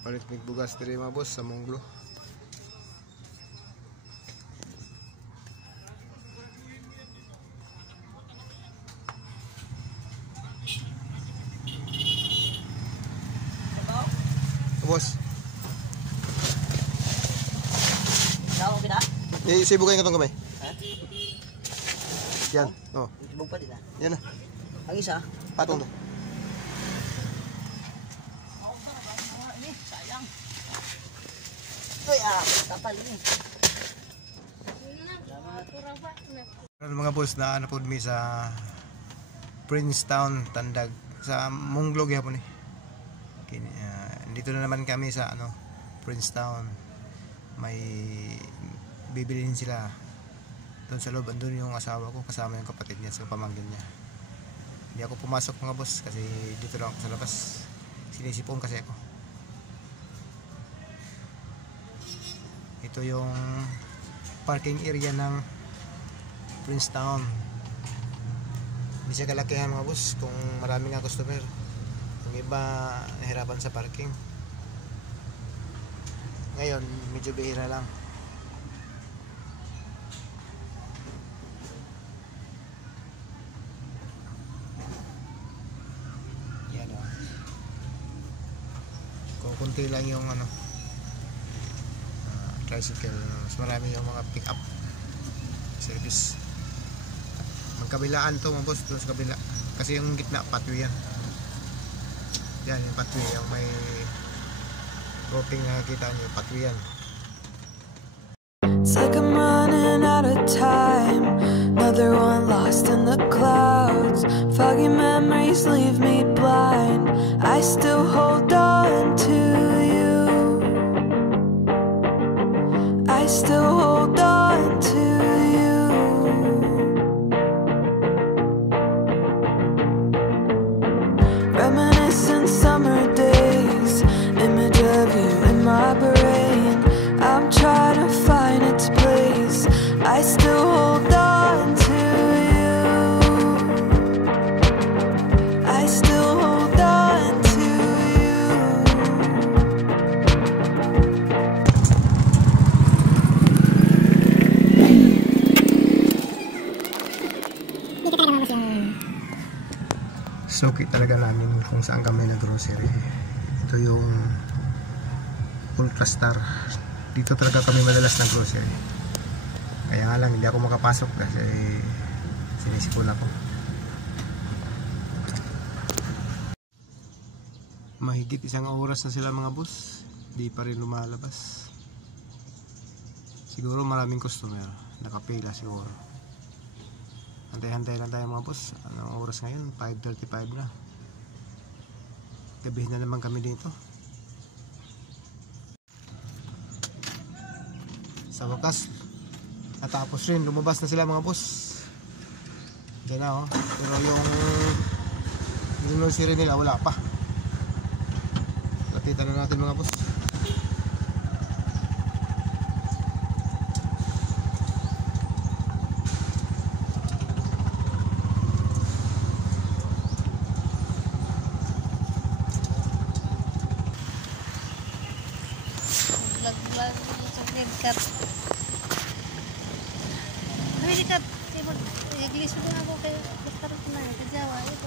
Palit mig bugas diri mga boss sa Monglo. Boss. Daw kita? Sibuk kayo katong kamay. Yan. Oh. Sibuk pa dila. Yan na. Ang isa. Patong to. Sayang. Uy, tapal ini. Mga boss na ano po mi sa Princetown, Tandag sa Monglo gyapon ni. Dito na naman kami sa ano Princetown. May bibilihin sila doon sa loob. Andun yung asawa ko kasama yung kapatid niya sa pamangkin niya. Hindi ako pumasok mga boss kasi dito lang ako sa labas. Sinisipon kasi ako. Ito yung parking area ng Princetown. Hindi siya kalakihan mga boss kung maraming nga customer. Yung iba nahirapan sa parking. Ngayon medyo bihira lang. Yan o. Kung kunti lang yung ano tricycle, mas marami yung mga pick up service. Magkabilaan to mga boss, doon sa kabila kasi yung gitna pathway yan. Yan yung pathway, yung may roping na nakikita nyo, pathway yan. It's like I'm running out of time. Another one lost in the clouds. Foggy memories leave me blind. I still hold on to you. I still hold on to you. Reminiscent summer days, image of you in my brain. I'm trying to find its place. I still hold on to you. I still hold on to you. Suki talaga namin kung saan kami nag-grocery. Ito yung Ultrastar. Dito talaga kami madalas nag-grocery. Kaya nga lang hindi ako makapasok kasi sinisipon ako. Mahigit isang oras na sila mga boss, di pa rin lumalabas. Siguro maraming customer, nakapila siguro. Hantay-hantay lang tayo mga boss. Anong oras ngayon? 5:35 na. Gabihin na naman kami dito. Sa wakas natapos rin, lumabas na sila mga boss. Diyan na oh. Pero yung grocery nila wala pa. Lapitan na natin mga boss. Cup. Pwede ka, English mo na ako kay Dr. Kunay, sa Jawa, ito